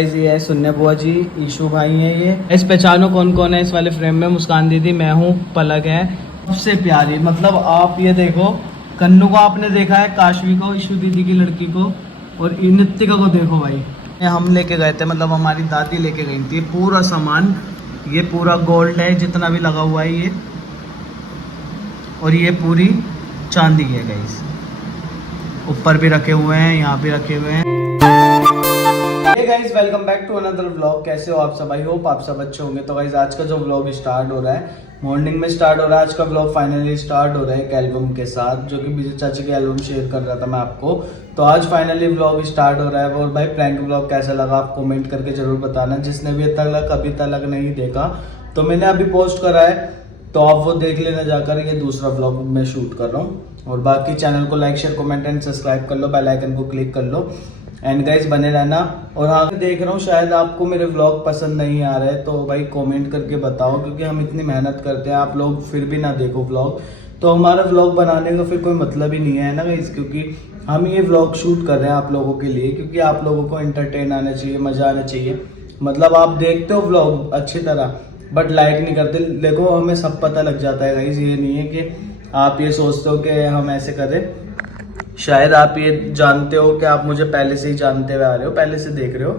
ये है सुन्ने बुआ जी, ईशू भाई है ये। इस पहचानो कौन कौन है इस वाले फ्रेम में? मुस्कान दीदी, मैं हूँ, पलक है। सबसे प्यारी, मतलब आप ये देखो, कन्नू को आपने देखा है, काशवी को, ईशू दीदी की लड़की को, और नित्तिका को देखो भाई। हम लेके गए थे, मतलब हमारी दादी लेके गई थी पूरा सामान। ये पूरा गोल्ड है जितना भी लगा हुआ है ये, और ये पूरी चांदी है गाइस। ऊपर भी रखे हुए हैं, यहाँ भी रखे हुए हैं। Hey guys, welcome back to another vlog. कैसे हो आप सब? आई होप आप सब अच्छे होंगे। तो गाइस आज का जो व्लॉग स्टार्ट हो रहा है, मॉर्निंग में स्टार्ट हो रहा है। आज का व्लॉग फाइनली स्टार्ट हो रहा है एक एल्बम के साथ, जो कि विजय चाचा की एल्बम शेयर कर रहा था मैं आपको। तो आज फाइनली व्लॉग स्टार्ट हो रहा है। और भाई प्रैंक व्लॉग कैसा लगा आप कमेंट करके जरूर बताना। जिसने भी अभी तक नहीं देखा तो मैंने अभी पोस्ट करा है, तो आप वो देख लेना जाकर। ये दूसरा व्लॉग मैं शूट कर रहा हूँ। और बाकी चैनल को like share comment and subscribe कर लो, बेल आइकन को क्लिक कर लो एंड गाइस बने रहना। और हाँ, देख रहा हूँ शायद आपको मेरे व्लॉग पसंद नहीं आ रहे, तो भाई कमेंट करके बताओ, क्योंकि हम इतनी मेहनत करते हैं, आप लोग फिर भी ना देखो व्लॉग, तो हमारा व्लॉग बनाने का फिर कोई मतलब ही नहीं है ना गाइस। क्योंकि हम ये व्लॉग शूट कर रहे हैं आप लोगों के लिए, क्योंकि आप लोगों को एंटरटेन आना चाहिए, मजा आना चाहिए। मतलब आप देखते हो व्लॉग अच्छी तरह, बट लाइक नहीं करते। देखो हमें सब पता लग जाता है गाइस, ये नहीं है कि आप ये सोचते हो कि हम ऐसे करें। शायद आप ये जानते हो कि आप मुझे पहले से ही जानते हुए आ रहे हो, पहले से देख रहे हो,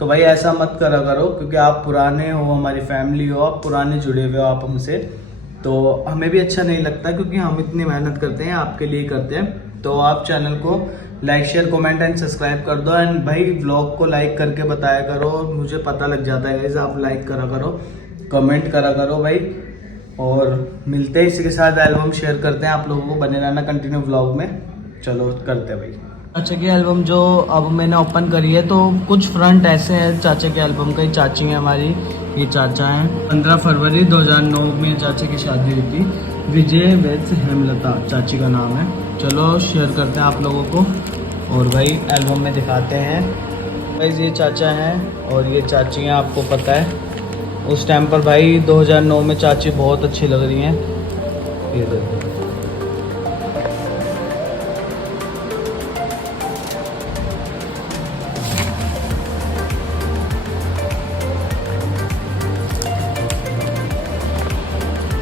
तो भाई ऐसा मत करा करो, क्योंकि आप पुराने हो, हमारी फैमिली हो, आप पुराने जुड़े हुए हो आप हमसे, तो हमें भी अच्छा नहीं लगता, क्योंकि हम इतनी मेहनत करते हैं, आपके लिए करते हैं। तो आप चैनल को like share comment and subscribe कर दो। एंड भाई व्लॉग को लाइक करके बताया करो, मुझे पता लग जाता है गाइस, आप लाइक करा करो, कमेंट करा करो भाई। और मिलते हैं इसी के साथ, एल्बम शेयर करते हैं आप लोगों को, बने रहना कंटिन्यू व्लॉग में। चलो करते हैं भाई। चाचा की एल्बम जो अब मैंने ओपन करी है, तो कुछ फ्रंट ऐसे हैं चाचा की एल्बम का। चाची हैं हमारी, ये चाचा हैं। 15 फरवरी 2009 में चाचा की शादी हुई थी। विजय वैद्य हेमलता चाची का नाम है। चलो शेयर करते हैं आप लोगों को, और भाई एल्बम में दिखाते हैं। भाई ये चाचा हैं और ये चाची हैं, आपको पता है उस टाइम पर भाई 2009 में चाची बहुत अच्छी लग रही हैं। ये देखो,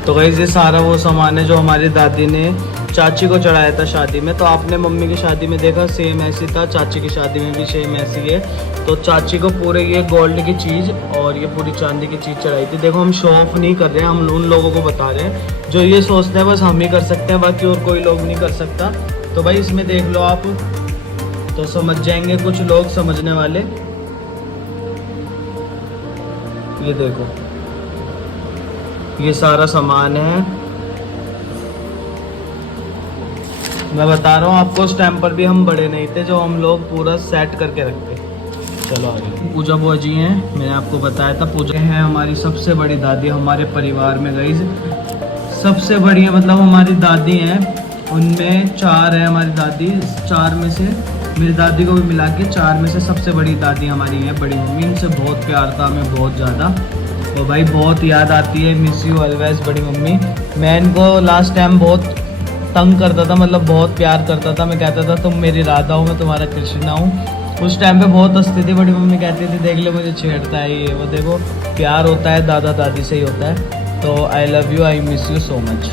तो गाइस ये सारा वो सामान है जो हमारी दादी ने चाची को चढ़ाया था शादी में। तो आपने मम्मी की शादी में देखा सेम ऐसी था, चाची की शादी में भी सेम ऐसी है। तो चाची को पूरे ये गोल्ड की चीज़ और ये पूरी चांदी की चीज़ चढ़ाई थी। देखो हम शो ऑफ नहीं कर रहे हैं, हम उन लोगों को बता रहे हैं जो ये सोचते हैं बस हम ही कर सकते हैं, बाकी और कोई लोग नहीं कर सकता। तो भाई इसमें देख लो आप, तो समझ जाएंगे कुछ लोग समझने वाले। ये देखो, ये सारा सामान है, मैं बता रहा हूँ आपको। उस टाइम पर भी हम बड़े नहीं थे जो हम लोग पूरा सेट करके रखते। चलो आगे। पूजा बुआ जी हैं, मैंने आपको बताया था। पूजा है हमारी सबसे बड़ी दादी हमारे परिवार में गई, सबसे बड़ी है, मतलब हमारी दादी हैं, उनमें 4 है हमारी दादी। 4 में से मेरी दादी को भी मिला के 4 में से सबसे बड़ी दादी हमारी है, बड़ी मम्मी। इनसे बहुत प्यार था हमें, बहुत ज़्यादा। तो भाई बहुत याद आती है, मिस यू ऑलवेज बड़ी मम्मी। मैं इनको लास्ट टाइम बहुत तंग करता था, मतलब बहुत प्यार करता था। मैं कहता था तुम मेरी राधा हो, मैं तुम्हारा कृष्णा हूँ। उस टाइम पे बहुत हंसती थी बड़ी मम्मी, कहती थी देख ले मुझे छेड़ता है ये वो। देखो प्यार होता है दादा दादी से ही होता है। तो I love you, I miss you so much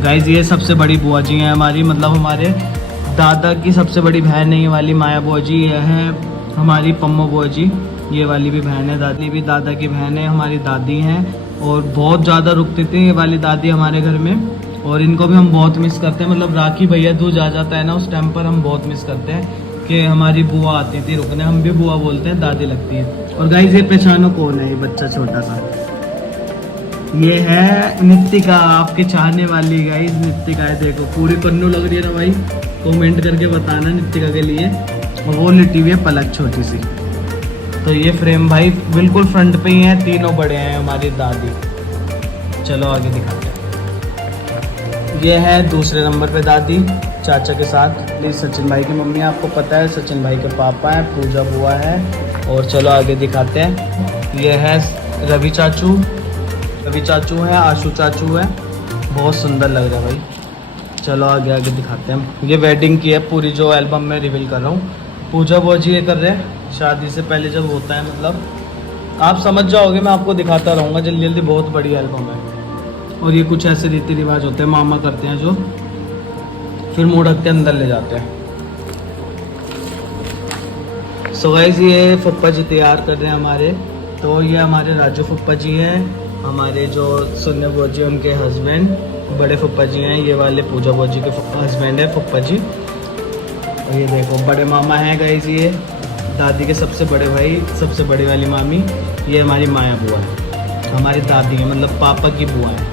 guys. ये सबसे बड़ी बुआ जी हैं हमारी, मतलब हमारे दादा की सबसे बड़ी बहन है ये वाली माया बुआ जी। ये है हमारी पम्मो बुआ जी, ये वाली भी बहन है, दादी भी दादा की बहन है, हमारी दादी हैं। और बहुत ज़्यादा रुकती थी ये वाली दादी हमारे घर में, और इनको भी हम बहुत मिस करते हैं। मतलब राखी भैया दूज आ जाता है ना, उस टाइम पर हम बहुत मिस करते हैं कि हमारी बुआ आती थी रुकने। हम भी बुआ बोलते हैं, दादी लगती है। और गाइस ये पहचानो कौन है, ये बच्चा छोटा सा, ये है नित्तिका, आपके चाहने वाली गाइस। नित्तिका है, देखो पूरी पन्नू लग रही है ना भाई, कमेंट करके बताना नित्तिका के लिए। और वो लिटी हुई है पलक छोटी सी। तो ये फ्रेम भाई बिल्कुल फ्रंट पे ही है, तीनों बड़े हैं हमारी दादी। चलो आगे दिखाते हैं। ये है दूसरे नंबर पे दादी चाचा के साथ। प्लीज़ सचिन भाई की मम्मी, आपको पता है सचिन भाई के पापा हैं, पूजा बुआ है। और चलो आगे दिखाते हैं। ये है रवि चाचू, रवि चाचू है, आशु चाचू है। बहुत सुंदर लग रहा है भाई। चलो आगे आगे दिखाते हैं। ये वेडिंग की है पूरी, जो एल्बम में रिवील कर रहा हूँ। पूजा बुआ जी ये कर रहे हैं शादी से पहले जब होता है, मतलब आप समझ जाओगे, मैं आपको दिखाता रहूँगा जल्दी जल्दी, बहुत बड़ी एल्बम है। और ये कुछ ऐसे रीति रिवाज होते हैं मामा करते हैं जो फिर मुँह ढक के अंदर ले जाते हैं। सो गाइस ये फुप्पा जी तैयार कर रहे हैं हमारे, तो ये हमारे राजू फुप्पा जी हैं, हमारे जो सोनिया बुआ जी उनके हस्बैंड बड़े फुप्पा जी हैं, ये वाले पूजा बुआ जी के हस्बैंड है फुप्पा जी। और ये देखो बड़े मामा हैं गाइस, ये दादी के सबसे बड़े भाई, सबसे बड़ी वाली मामी, ये हमारी माया बुआ है, हमारी दादी है मतलब पापा की बुआ है।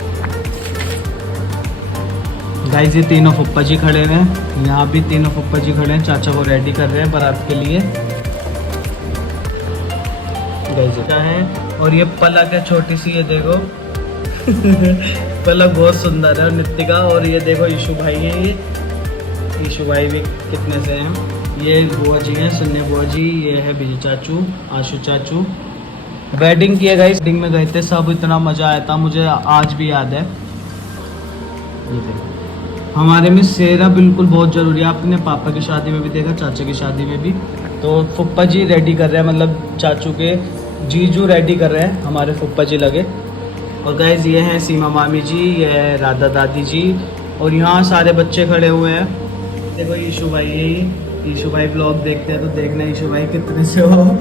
गाइस ये तीनों फुप्पा जी खड़े हैं, यहाँ भी तीनों फुप्पा जी खड़े हैं, चाचा को रेडी कर रहे हैं बारात के लिए। गाइस क्या है, और ये पलक है छोटी सी, ये देखो पलक बहुत सुंदर है, और नित्तिका, और ये देखो यीशु भाई हैं, ये यीशु भाई भी कितने से हैं, ये बुआ जी हैं सुन्नी बुआ जी, ये है बिजू चाचू, आशु चाचू। वेडिंग की है गाइस, वेडिंग में गए थे सब, इतना मज़ा आया था, मुझे आज भी याद है। ये देखो हमारे में सेहरा बिल्कुल बहुत ज़रूरी है, आपने पापा की शादी में भी देखा, चाचा की शादी में भी। तो फुप्पा जी रेडी कर रहे हैं, मतलब चाचू के जीजू रेडी कर रहे हैं, हमारे फुप्पा जी लगे। और गाइस ये हैं सीमा मामी जी, ये है राधा दादी जी, और यहाँ सारे बच्चे खड़े हुए हैं। देखो यीशु भाई, यही यीशु भाई ब्लॉग देखते हैं तो देखना यीशु भाई कितने से हो,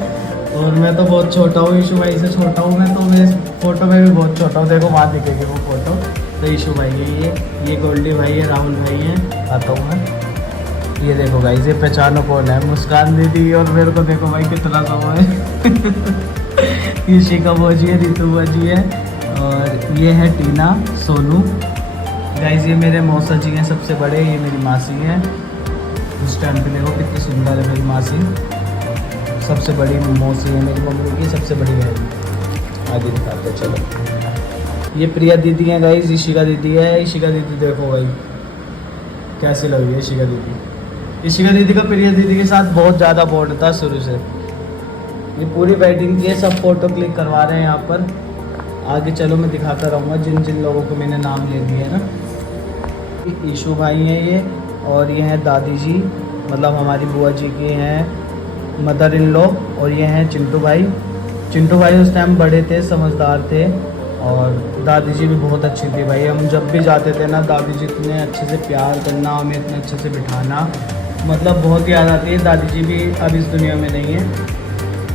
और मैं तो बहुत छोटा हूँ, यीशु भाई से छोटा हूँ मैं, तो मैं फ़ोटो में भी बहुत छोटा हूँ, देखो वहाँ दिखेगी वो फ़ोटो। तो यीशु भाई है, ये गोल्डी भाई है, राहुल भाई हैं, आता हूँ मैं। ये देखो भाई ये पहचानो कौन है, मुस्कान दीदी, और मेरे को देखो भाई कितना सब है शिका बुआ जी है, रितु बुआ जी है, और ये है टीना सोनू। गाइस ये मेरे मौसा जी हैं सबसे बड़े, ये मेरी मासी हैं, उस टाइम पे देखो कितनी सुंदर है मेरी मासी, सबसे बड़ी मौसी है मेरी मम्मी की, सबसे बड़ी बहन। आगे दिखाते चलो, ये प्रिया दीदी हैं गाइस, ईशिका दीदी है, ईशिका दीदी देखो भाई कैसी लग रही है ईशिका दीदी। ईशिका दीदी का प्रिया दीदी के साथ बहुत ज़्यादा बॉन्ड था शुरू से। ये पूरी वेडिंग की है, सब फोटो क्लिक करवा रहे हैं यहाँ पर। आगे चलो मैं दिखाता रहूँगा जिन जिन लोगों को मैंने नाम ले दिए है ना। ईशु भाई हैं ये, और ये हैं दादी जी, मतलब हमारी बुआ जी की हैं मदर इन लॉ, और ये हैं चिंटू भाई। चिंटू भाई उस टाइम बड़े थे, समझदार थे, और दादी जी भी बहुत अच्छी थी भाई। हम जब भी जाते थे ना, दादी जी इतने अच्छे से प्यार करना, हमें इतने अच्छे से बिठाना, मतलब बहुत याद आती है। दादी जी भी अब इस दुनिया में नहीं है।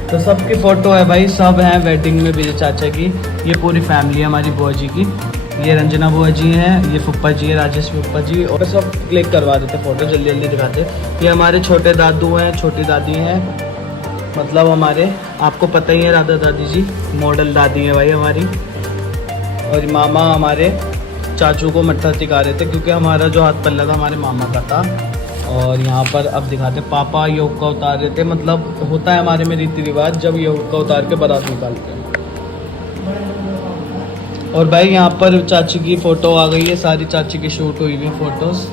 तो सबकी फ़ोटो है भाई, सब हैं वेडिंग में, विजय चाचा की, ये पूरी फैमिली है हमारी बुआ जी की। ये रंजना बुआ जी हैं, ये फुप्पा जी है, राजेश फुप्पा जी, और सब क्लिक करवा देते फ़ोटो, जल्दी जल्दी दिखाते। ये हमारे छोटे दादू हैं, छोटी दादी हैं, मतलब हमारे आपको पता ही है राधा दादी जी मॉडल दादी हैं भाई हमारी। और मामा हमारे चाचू को मत्था टिका रहे थे, क्योंकि हमारा जो हाथ पल्ला था हमारे मामा का था। और यहाँ पर अब दिखाते पापा योग का उतार रहे थे, मतलब होता है हमारे में रीति रिवाज, जब योग का उतार के बारात निकालते हैं। और भाई यहाँ पर चाची की फ़ोटो आ गई है, सारी चाची की शूट हुई हुई फ़ोटोज़।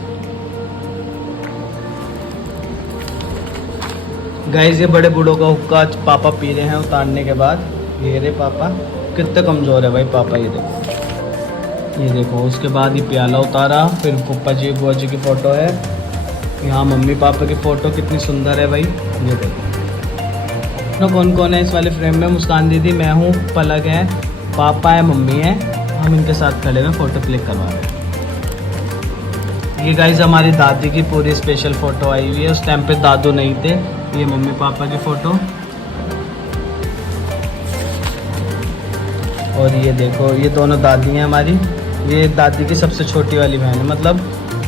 गाइस ये बड़े बूढ़ों का हुक्का पापा पी रहे हैं उतारने के बाद। ये रे पापा कितने कमज़ोर है भाई पापा, ये देखो, ये देखो। उसके बाद ये प्याला उतारा, फिर फुप्पा जी बुआ जी की फ़ोटो है, यहाँ मम्मी पापा की फ़ोटो कितनी सुंदर है भाई, ये देखो। तो कौन कौन है इस वाले फ्रेम में? मुस्कान दीदी, मैं हूँ, पलक है, पापा है, मम्मी है, हम इनके साथ खड़े हुए फ़ोटो क्लिक करवा रहे हैं। ये गाइस हमारी दादी की पूरी स्पेशल फ़ोटो आई हुई है, उस टाइम पे दादू नहीं थे। ये मम्मी पापा की फ़ोटो, और ये देखो ये दोनों दादी हैं हमारी। ये दादी की सबसे छोटी वाली बहन है, मतलब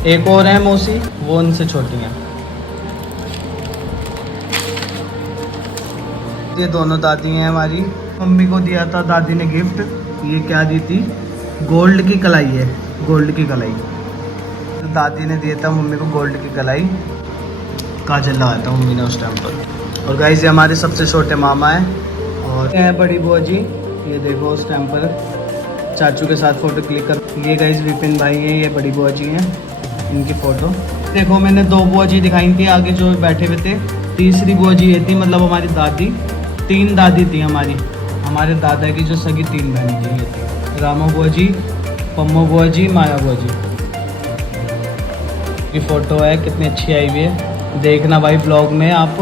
एक और है मौसी, वो उनसे छोटी हैं। ये दोनों दादी हैं हमारी। मम्मी को दिया था दादी ने गिफ्ट, ये क्या दी थी? गोल्ड की कलाई है, गोल्ड की कलाई। तो दादी ने दिया था मम्मी को गोल्ड की कलाई, काजल लगाया था मम्मी ने उस टाइम पर। और गाइस ये हमारे सबसे छोटे मामा हैं, और ये है बड़ी बुआ जी। ये देखो उस टाइम पर चाचू के साथ फ़ोटो क्लिक कर। ये गाइस विपिन भाई हैं, ये बड़ी बुआ जी हैं, इनकी फ़ोटो देखो। मैंने 2 बुआ जी दिखाई थी आगे जो बैठे हुए थे, तीसरी बुआ जी ये थी, मतलब हमारी दादी। 3 दादी थी हमारी, हमारे दादा की जो सगी 3 बहन थी, ये थी रामा बुआ जी, पम्मो बुआ जी, माया बुआ जी की फ़ोटो है, कितनी अच्छी आई हुई है, देखना भाई ब्लॉग में आप।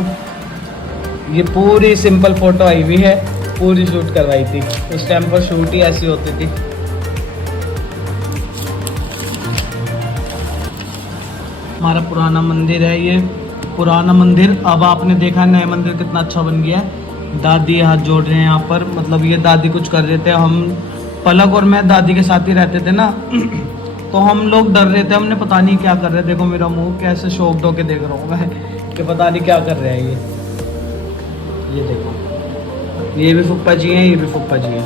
ये पूरी सिंपल फोटो आई हुई है, पूरी शूट करवाई थी। उस टाइम पर शूट ही ऐसी होती थी। हमारा पुराना मंदिर है ये, पुराना मंदिर। अब आपने देखा नया मंदिर कितना अच्छा बन गया है। दादी हाथ जोड़ रहे हैं यहाँ पर, मतलब ये दादी कुछ कर रहे थे। हम पलक और मैं दादी के साथ ही रहते थे ना तो हम लोग डर रहे थे, हमने पता नहीं क्या कर रहे। देखो मेरा मुंह कैसे शॉक्ड होके देख रहा हूँ मैं कि पता नहीं क्या कर रहे हैं ये देखो, ये भी फुप्पा जी हैं, ये भी फुप्पा जी हैं।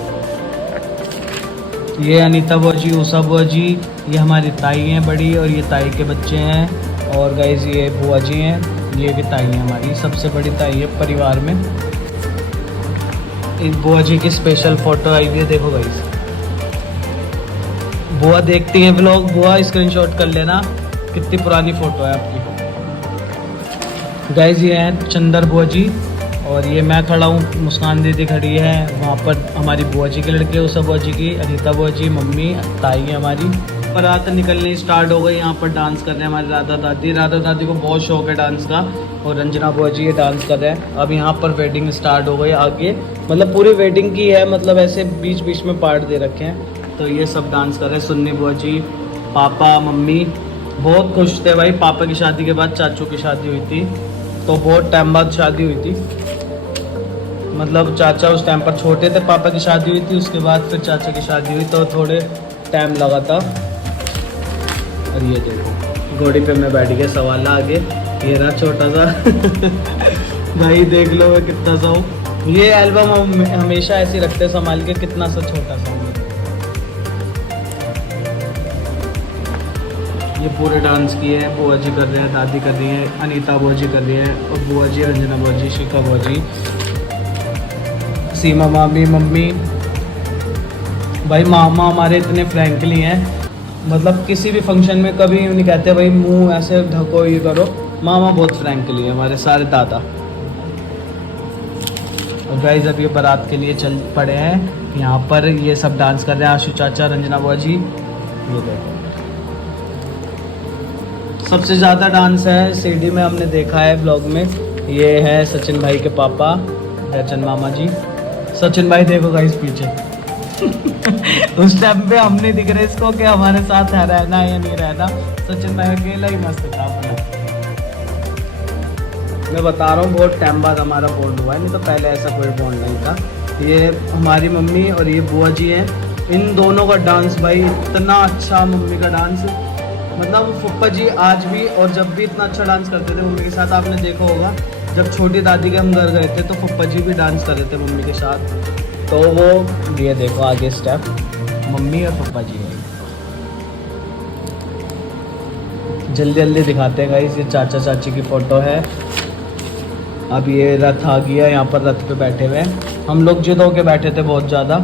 ये अनीता बुआ जी, उषा बुआ जी, ये हमारी ताई हैं बड़ी, और ये ताई के बच्चे हैं। और गाइस ये बुआ जी हैं, ये भी ताई हैं हमारी, सबसे बड़ी ताई है परिवार में। इस बुआ जी की स्पेशल फ़ोटो आई हुई है, देखो गाइस। बुआ देखती हैं व्लॉग, बुआ स्क्रीनशॉट कर लेना, कितनी पुरानी फ़ोटो है आपकी। गाइस ये हैं चंदर बुआ जी, और ये मैं खड़ा हूँ, मुस्कान दीदी खड़ी है वहाँ पर, हमारी बुआ जी के लड़के, उषा बुआ जी की, अनीता बुआ जी, मम्मी, ताई है हमारी। बारात निकलने स्टार्ट हो गई, यहाँ पर डांस कर रहे हैं हमारे राधा दादी। राधा दादी को बहुत शौक है डांस का, और रंजना बुआ जी ये डांस कर रहे हैं। अब यहाँ पर वेडिंग स्टार्ट हो गई आगे, मतलब पूरी वेडिंग की है, मतलब ऐसे बीच बीच में पार्ट दे रखे हैं। तो ये सब डांस कर रहे हैं। सुन्नी बुआ जी, पापा, मम्मी बहुत खुश थे भाई। पापा की शादी के बाद चाचू की शादी हुई थी, तो बहुत टाइम बाद शादी हुई थी। मतलब चाचा उस टाइम पर छोटे थे, पापा की शादी हुई थी, उसके बाद फिर चाचा की शादी हुई, तो थोड़े टाइम लगा था। और ये देखो घोड़ी पे मैं बैठ गया, सवाल आगे ये रहा छोटा सा भाई देख लो मैं कितना सा हूँ। ये एल्बम हम हमेशा ऐसे रखते संभाल के, कितना सा छोटा सा हूँ। ये पूरे डांस किए हैं, बुआ जी कर रहे हैं, दादी कर रही है, अनीता बुआ जी कर रही है, और बुआ जी, रंजना बुआ जी, शिखा बुआ जी, सीमा मामी, मम्मी। भाई मामा हमारे इतने फ्रैंकली हैं, मतलब किसी भी फंक्शन में कभी नहीं कहते भाई मुंह ऐसे ढको ये करो। मामा बहुत फ्रैंकली है हमारे सारे दादा। और गाइस अब ये बारात के लिए चल पड़े हैं यहाँ पर, ये सब डांस कर रहे हैं। आशु चाचा, रंजना बुआ जी, ये देखो सबसे ज़्यादा डांस है सीडी में, हमने देखा है ब्लॉग में। ये है सचिन भाई के पापा, रचन मामा जी। सचिन भाई देखो गाइस पीछे उस टाइम पे हम नहीं दिख रहे इसको कि हमारे साथ है रहना या नहीं रहना। सचिन भाई अकेला ही मस्त था अपना। मैं बता रहा हूँ बहुत टाइम बाद हमारा बॉन्ड हुआ है, नहीं तो पहले ऐसा कोई बॉन्ड नहीं था। ये हमारी मम्मी और ये बुआ जी हैं, इन दोनों का डांस भाई इतना अच्छा, मम्मी का डांस, मतलब फुप्पा जी आज भी और जब भी इतना अच्छा डांस करते थे मम्मी के साथ। आपने देखा होगा जब छोटी दादी के हम घर गए थे तो फुप्पा जी भी डांस कर रहे थे मम्मी के साथ। तो वो ये देखो आगे स्टेप मम्मी और पप्पा जी है। जल्दी जल्दी दिखाते हैं गाइस, ये चाचा चाची की फ़ोटो है। अब ये रथ आ गया, यहाँ पर रथ पे बैठे हुए हैं। हम लोग जिद होके बैठे थे बहुत ज़्यादा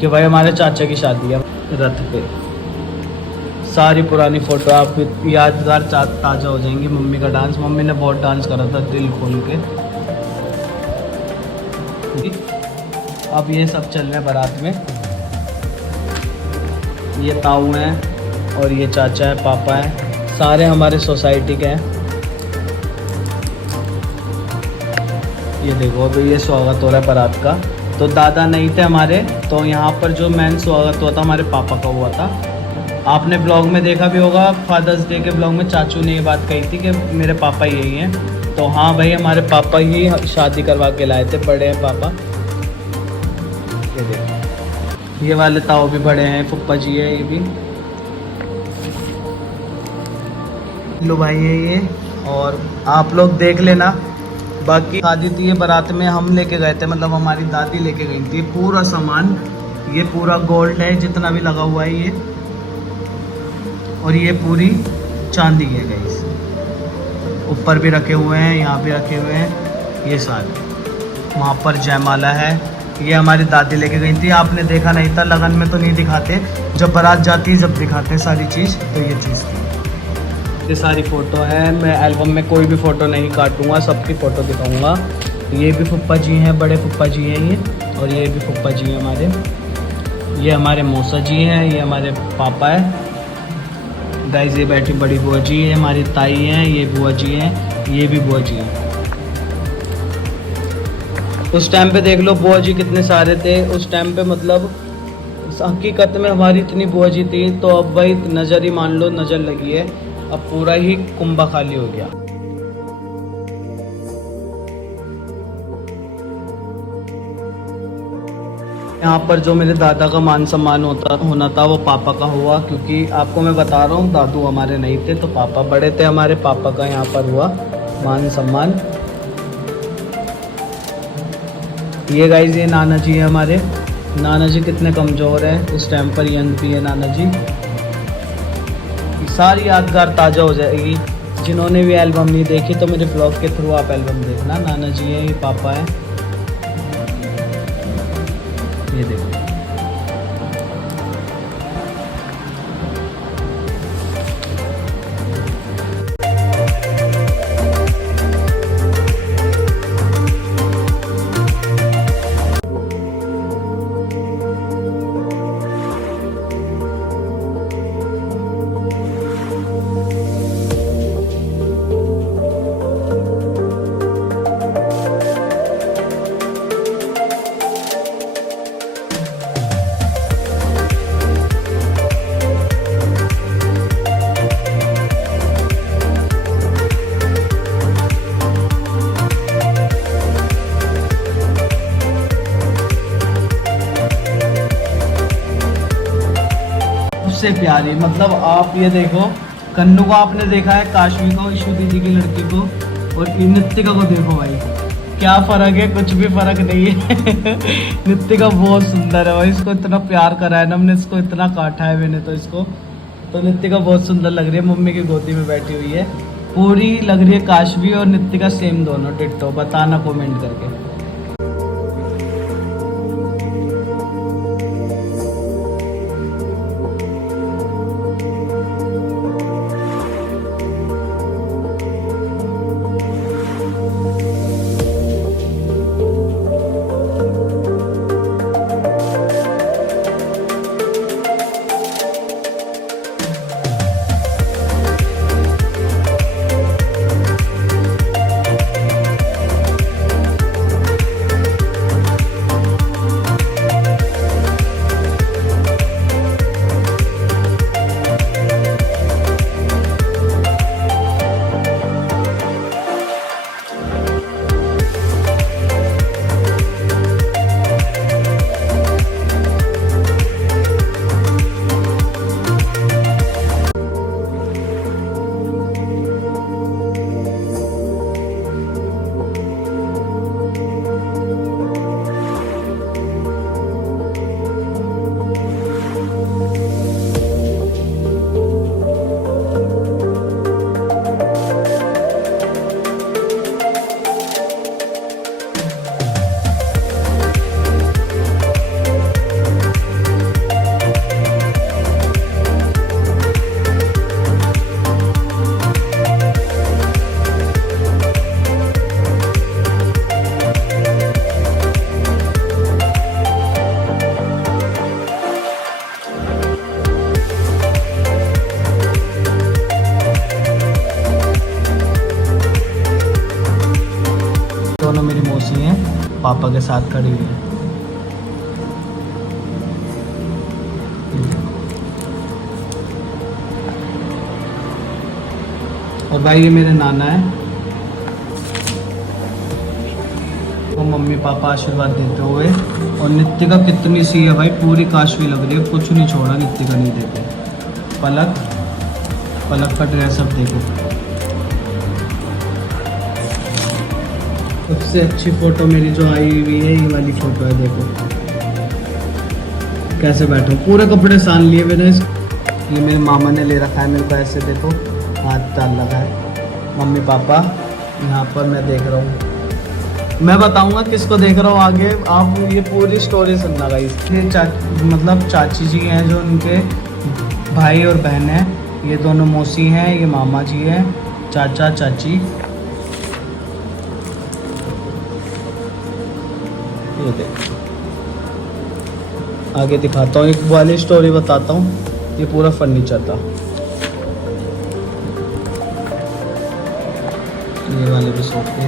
कि भाई हमारे चाचा की शादी है। रथ पे सारी पुरानी फ़ोटो आप यादगार ताज़ा हो जाएंगी। मम्मी का डांस, मम्मी ने बहुत डांस करा था दिल खोल के। अब ये सब चल रहे हैं बारात में। ये ताऊ हैं और ये चाचा है, पापा है, सारे हमारे सोसाइटी के हैं। ये देखो अभी ये स्वागत हो रहा है बारात का। तो दादा नहीं थे हमारे, तो यहाँ पर जो मेन स्वागत हुआ था हमारे पापा का हुआ था। आपने ब्लॉग में देखा भी होगा, फादर्स डे के ब्लॉग में चाचू ने ये बात कही थी कि मेरे पापा यही हैं। तो हाँ भाई हमारे पापा ही शादी करवा के लाए थे, बड़े हैं पापा। ये देखो ये वाले ताऊ भी बड़े हैं, फुप्पा जी है ये भी। लो भाई है ये, और आप लोग देख लेना। बाकी शादी थी ये बारात में, हम लेके गए थे, मतलब हमारी दादी लेके गई थी पूरा सामान। ये पूरा गोल्ड है जितना भी लगा हुआ है ये, और ये पूरी चांदी है गाइस। ऊपर भी रखे हुए हैं, यहाँ भी रखे हुए हैं ये सारे। वहाँ पर जयमाला है, ये हमारी दादी लेके गई थी। आपने देखा नहीं था, लगन में तो नहीं दिखाते, जब बारात जाती है जब दिखाते हैं सारी चीज़। तो ये चीज़ ये सारी फ़ोटो है। मैं एल्बम में कोई भी फ़ोटो नहीं काटूंगा, सबकी फ़ोटो दिखाऊंगा। ये भी फुप्पा जी हैं, बड़े फुप्पा जी हैं ये, और ये भी फुप्पा जी हैं हमारे। ये हमारे मौसा जी हैं, ये हमारे पापा है गाइस। ये बैठी बड़ी बुआ जी है, हमारी ताई हैं, ये बुआ जी हैं, ये भी बुआ जी हैं। उस टाइम पे देख लो बुआ जी कितने सारे थे उस टाइम पे, मतलब हकीकत में हमारी इतनी बुआ जी थी। तो अब भाई नज़र ही मान लो नज़र लगी है, अब पूरा ही कुंभा खाली हो गया। यहाँ पर जो मेरे दादा का मान सम्मान होना था वो पापा का हुआ, क्योंकि आपको मैं बता रहा हूँ दादू हमारे नहीं थे तो पापा बड़े थे, हमारे पापा का यहाँ पर हुआ मान सम्मान। ये गाइस ये नाना जी है हमारे, नाना जी कितने कमज़ोर हैं इस टाइम पर, यंग भी है नाना जी। सारी यादगार ताज़ा हो जाएगी। जिन्होंने भी एल्बम नहीं देखी तो मेरे ब्लॉग के थ्रू आप एल्बम देखना। नाना जी है, ये पापा है, ये देखो। सबसे प्यारी, मतलब आप ये देखो, कन्नू को आपने देखा है, काशवी को, ईशू दीदी की लड़की को, और नित्तिका को देखो भाई, क्या फ़र्क है, कुछ भी फ़र्क नहीं है। नित्तिका बहुत सुंदर है भाई, इसको इतना प्यार करा है ना हमने, इसको इतना काटा है मैंने तो इसको। तो नित्तिका बहुत सुंदर लग रही है, मम्मी की गोदी में बैठी हुई है, पूरी लग रही है काशवी और नित्तिका सेम दोनों डिट्टो। बताना कमेंट करके। दोनों मेरी मौसी हैं, पापा के साथ खड़ी हुई है। और भाई ये मेरे नाना है, तो मम्मी पापा आशीर्वाद देते हुए। और नित्तिका कितनी सी है भाई, पूरी काशवी लग रही है, कुछ नहीं छोड़ा नित्तिका नहीं देते। पलक का ड्रेसअप देखो, सबसे अच्छी फ़ोटो मेरी जो आई हुई है ये वाली फ़ोटो है, देखो कैसे बैठो, पूरे कपड़े सान लिए मैंने। ये मेरे मामा ने ले रखा है मेरे को, ऐसे देखो हाथ डाल लगा है। मम्मी पापा यहाँ पर मैं देख रहा हूँ, मैं बताऊँगा किसको देख रहा हूँ आगे, आप ये पूरी स्टोरी सुनना गाइस। ये मतलब चाची जी हैं जो उनके भाई और बहन हैं, ये दोनों मौसी हैं, ये मामा जी हैं, चाचा चाची। ये देख, आगे दिखाता हूँ, एक वाली स्टोरी बताता हूँ। ये पूरा फर्नीचर था, ये वाले भी सोफे।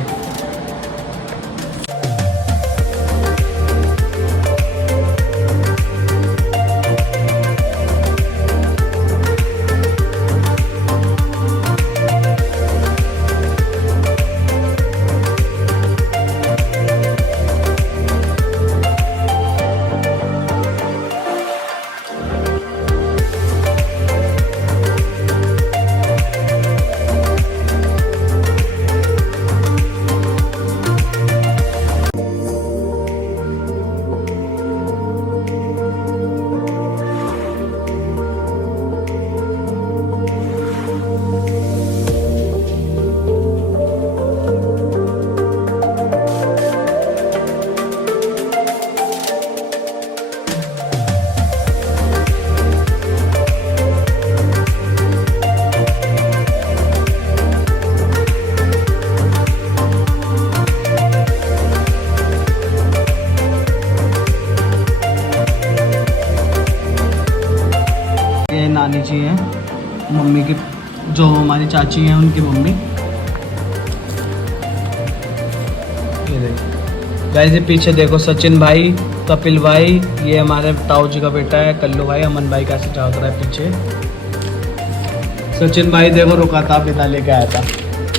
नानी जी हैं, मम्मी की जो हमारी चाची हैं उनकी मम्मी। ये देखो गाइस, ये पीछे देखो सचिन भाई, कपिल भाई, ये हमारे ताऊ जी का बेटा है कल्लू भाई, अमन भाई कैसे चौक रहा है पीछे। सचिन भाई देखो रुका था, बिना लेके आया था।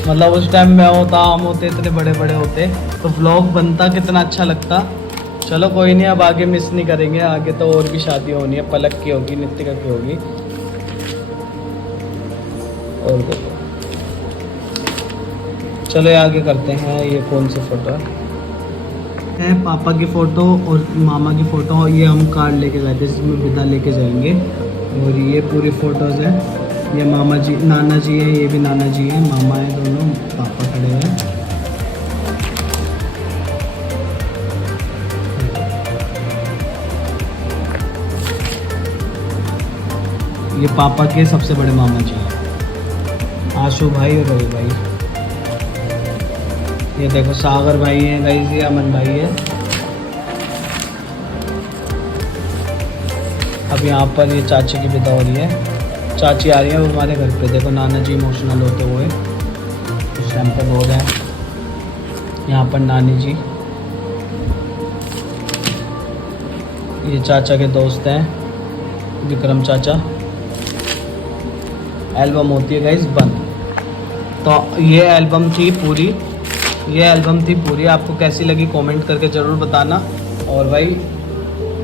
मतलब उस टाइम मैं होता, हम होते, इतने बड़े बड़े होते तो व्लॉग बनता कितना अच्छा लगता। चलो कोई नहीं, अब आगे मिस नहीं करेंगे, आगे तो और भी शादी होनी है, पलक की होगी, नितिका की होगी। और देखो चलो आगे करते हैं। ये कौन सी फोटो है? पापा की फ़ोटो और मामा की फ़ोटो, ये हम कार्ड लेके गए थे जिसमें विदा लेके जाएंगे। और ये पूरी फ़ोटोज़ हैं। ये मामा जी, नाना जी है, ये भी नाना जी है, मामा है दोनों, पापा खड़े हैं। ये पापा के सबसे बड़े मामा जी हैं, आशु भाई और रवि भाई। ये देखो सागर भाई है गाइस, ये अमन भाई है। अब यहाँ पर ये चाची की विदा हो रही है, चाची आ रही है वो हमारे घर पे। देखो नाना जी इमोशनल होते हुए उस टाइम पर रो रहे हैं। यहाँ पर नानी जी, ये चाचा के दोस्त हैं विक्रम चाचा। एल्बम होती है गाइस बंद। तो ये एल्बम थी पूरी, ये एल्बम थी पूरी। आपको कैसी लगी कमेंट करके ज़रूर बताना। और भाई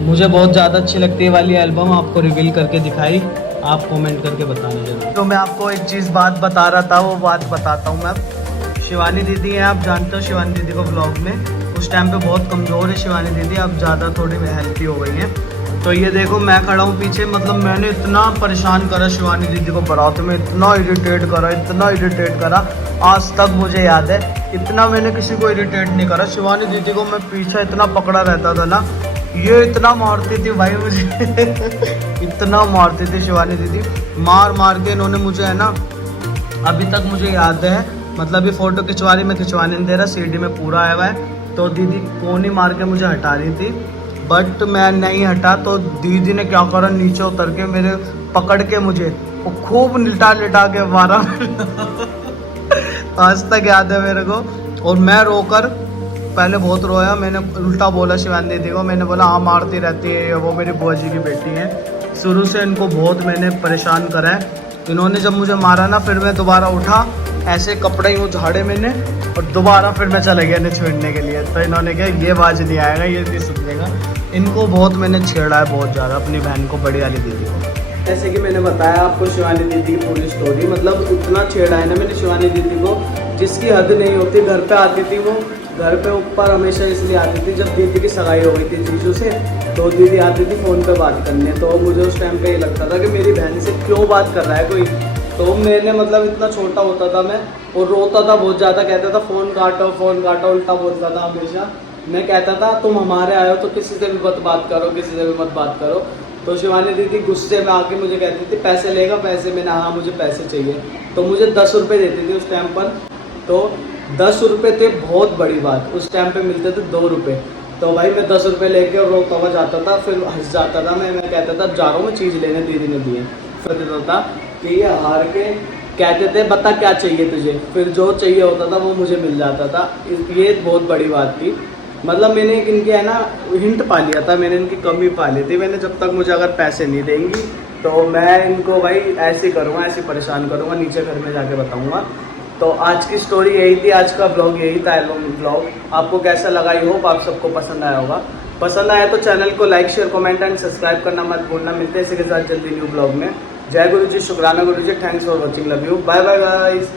मुझे बहुत ज़्यादा अच्छी लगती है वाली एल्बम, आपको रिवील करके दिखाई, आप कमेंट करके बताना जरूर। तो मैं आपको एक चीज़ बात बता रहा था, वो बात बताता हूँ मैं। शिवानी दीदी हैं, आप जानते हो शिवानी दीदी को ब्लॉग में। उस टाइम पे बहुत कमज़ोर है शिवानी दीदी, अब ज़्यादा थोड़ी हेल्थी हो गई हैं। तो ये देखो मैं खड़ा हूँ पीछे, मतलब मैंने इतना परेशान करा शिवानी दीदी को बारात में, इतना इरिटेट करा, इतना इरिटेट करा, आज तक मुझे याद है। इतना मैंने किसी को इरिटेट नहीं करा। शिवानी दीदी को मैं पीछे इतना पकड़ा रहता था ना, ये इतना मारती थी भाई मुझे इतना मारती थी शिवानी दीदी, मार मार के इन्होंने मुझे, है ना, अभी तक मुझे याद है। मतलब ये फ़ोटो खिंचवा रही, मैं खिंचवाने नहीं दे रहा, सीढ़ी में पूरा आया हुआ है। तो दीदी कोनी मार के मुझे हटा रही थी, बट मैं नहीं हटा। तो दीदी ने क्या करा, नीचे उतर के मेरे पकड़ के मुझे खूब लिटा लिटा के मारा आज तक याद है मेरे को। और मैं रोकर पहले बहुत रोया, मैंने उल्टा बोला शिवानी दीदी को, मैंने बोला हाँ मारती रहती है, वो मेरी बुआ जी की बेटी है। शुरू से इनको बहुत मैंने परेशान करा है। इन्होंने जब मुझे मारा ना, फिर मैं दोबारा उठा, ऐसे कपड़े यूँ झाड़े मैंने, और दोबारा फिर मैं चले गया इन्हें छेड़ने के लिए। तो इन्होंने कहा ये बाज नहीं आएगा, ये नहीं सुधरेगा। इनको बहुत मैंने छेड़ा है, बहुत ज़्यादा, अपनी बहन को, बड़ी वाली दीदी को। जैसे कि मैंने बताया आपको शिवानी दीदी की पूरी स्टोरी, मतलब इतना छेड़ा है ना मैंने शिवानी दीदी को, जिसकी हद नहीं होती। घर पे आती थी वो, घर पे ऊपर हमेशा इसलिए आती थी, जब दीदी की सगाई हो गई थी जीजू से, तो दीदी आती थी फ़ोन पे बात करने। तो मुझे उस टाइम पे ये लगता था कि मेरी बहन से क्यों बात कर रहा है कोई। तो मैंने, मतलब इतना छोटा होता था मैं, और रोता था बहुत ज़्यादा, कहता था फ़ोन काटो, उल्टा बोलता था हमेशा। मैं कहता था तुम हमारे आए हो तो किसी से भी मत बात करो, किसी से भी मत बात करो। तो शिवानी दीदी गुस्से में आके मुझे कहती थी पैसे लेगा, पैसे। मैंने हाँ मुझे पैसे चाहिए। तो मुझे 10 रुपये देती थी उस टाइम पर। तो 10 रुपये थे बहुत बड़ी बात, उस टाइम पे मिलते थे 2 रुपये। तो भाई मैं 10 रुपये लेके और रोता हुआ जाता था, फिर हंस जाता था मैं कहता था जा रहा हूँ मैं चीज़ लेने, दीदी ने दिए। फिर देता था कि ये हार के कहते थे बता क्या चाहिए तुझे, फिर जो चाहिए होता था वो मुझे मिल जाता था। ये बहुत बड़ी बात थी। मतलब मैंने इनके, है ना, हिंट पा लिया था, मैंने इनकी कमी पा ली थी। मैंने जब तक मुझे अगर पैसे नहीं देंगी तो मैं इनको भाई ऐसे करूँगा, ऐसे परेशान करूँगा, नीचे घर में जाके बताऊँगा। तो आज की स्टोरी यही थी, आज का ब्लॉग यही था, एल्बम ब्लॉग। आपको कैसा लगा, आई होप आप सबको पसंद आया होगा। पसंद आया तो चैनल को like, share, comment and subscribe करना मत भूलना। मिलते हैं इसी के साथ जल्दी न्यू ब्लॉग में। जय गुरु जी, शुक्राना Guru ji, thanks for watching, love you, bye bye guys.